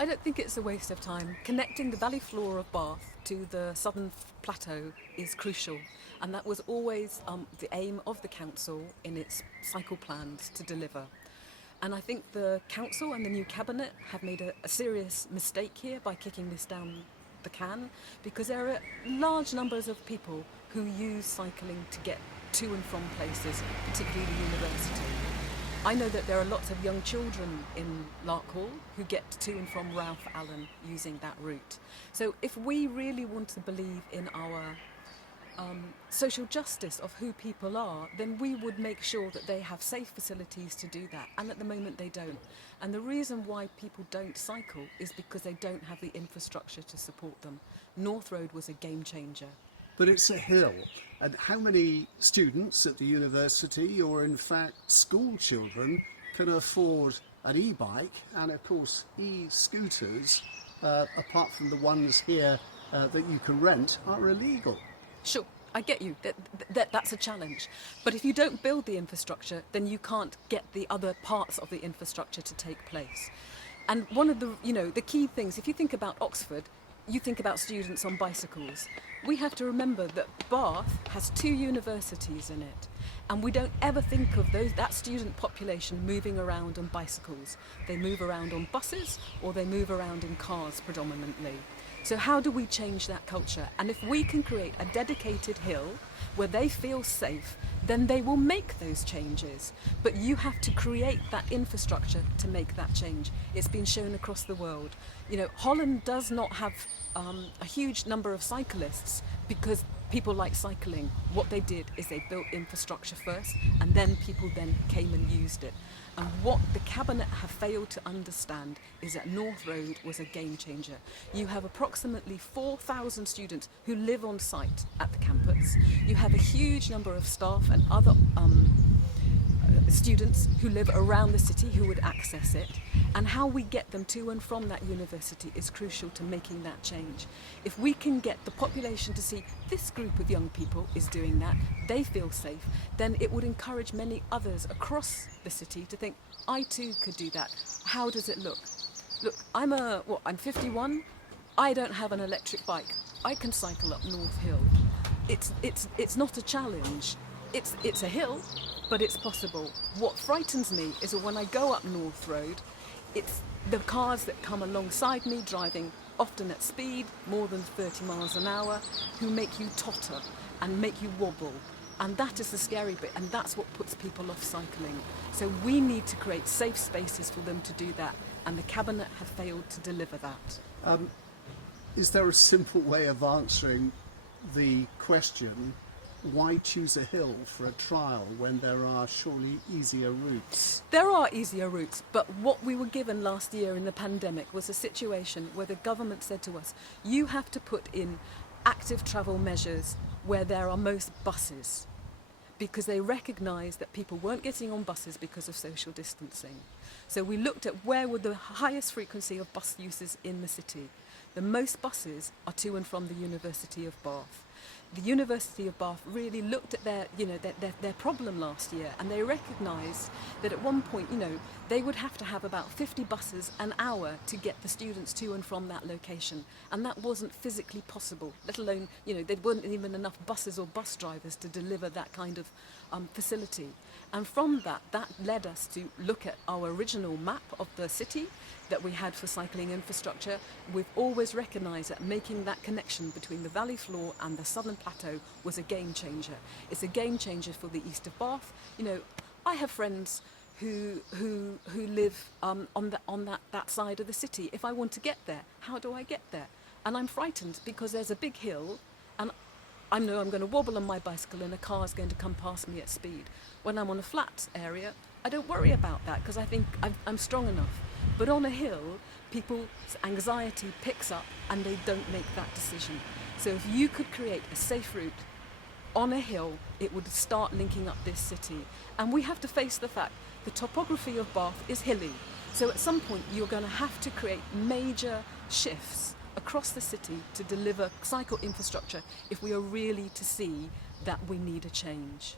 I don't think it's a waste of time. Connecting the valley floor of Bath to the southern plateau is crucial, and that was always the aim of the council in its cycle plans to deliver. And I think the council and the new cabinet have made a serious mistake here by kicking this down the can, because there are large numbers of people who use cycling to get to and from places, particularly the university. I know that there are lots of young children in Larkhall who get to and from Ralph Allen using that route. So if we really want to believe in our social justice of who people are, then we would make sure that they have safe facilities to do that, and at the moment they don't. And the reason why people don't cycle is because they don't have the infrastructure to support them. North Road was a game changer. But it's a hill, and how many students at the university, or in fact school children, can afford an e-bike and of course e-scooters, apart from the ones here that you can rent, are illegal? Sure, I get you, that's a challenge. But if you don't build the infrastructure, then you can't get the other parts of the infrastructure to take place. And one of the, the key things, if you think about Oxford, you think about students on bicycles. We have to remember that Bath has 2 universities in it, and we don't ever think of that student population moving around on bicycles. They move around on buses, or they move around in cars predominantly. So how do we change that culture? And if we can create a dedicated hill where they feel safe, then they will make those changes. But you have to create that infrastructure to make that change. It's been shown across the world. Holland does not have a huge number of cyclists because people like cycling. What they did is they built infrastructure first, and then people then came and used it. And what the cabinet have failed to understand is that North Road was a game changer. You have approximately 4,000 students who live on site at the campus. You have a huge number of staff and other students who live around the city who would access it, and how we get them to and from that university is crucial to making that change. If we can get the population to see this group of young people is doing that, they feel safe, then it would encourage many others across the city to think, I too could do that. How does it look? Look, I'm 51, I don't have an electric bike. I can cycle up North Hill. It's not a challenge. It's a hill, but it's possible. What frightens me is that when I go up North Road, it's the cars that come alongside me driving often at speed, more than 30 miles an hour, who make you totter and make you wobble. And that is the scary bit, and that's what puts people off cycling. So we need to create safe spaces for them to do that, and the cabinet have failed to deliver that. Is there a simple way of answering the question, why choose a hill for a trial when there are surely easier routes? There are easier routes, but what we were given last year in the pandemic was a situation where the government said to us, you have to put in active travel measures where there are most buses, because they recognised that people weren't getting on buses because of social distancing. So we looked at where were the highest frequency of bus uses in the city. The most buses are to and from the University of Bath. The University of Bath really looked at their problem last year, and they recognised that at one point, they would have to have about 50 buses an hour to get the students to and from that location, and that wasn't physically possible, let alone, there weren't even enough buses or bus drivers to deliver that kind of facility. And from that led us to look at our original map of the city that we had for cycling infrastructure. We've always recognised that making that connection between the valley floor and the southern plateau was a game changer. It's a game changer for the east of Bath. I have friends who live on that side of the city. If I want to get there, how do I get there? And I'm frightened because there's a big hill, and I know I'm going to wobble on my bicycle and a car's going to come past me at speed. When I'm on a flat area, I don't worry about that because I think I'm strong enough. But on a hill, people's anxiety picks up and they don't make that decision. So if you could create a safe route on a hill, it would start linking up this city. And we have to face the fact the topography of Bath is hilly. So at some point you're going to have to create major shifts across the city to deliver cycle infrastructure if we are really to see that we need a change.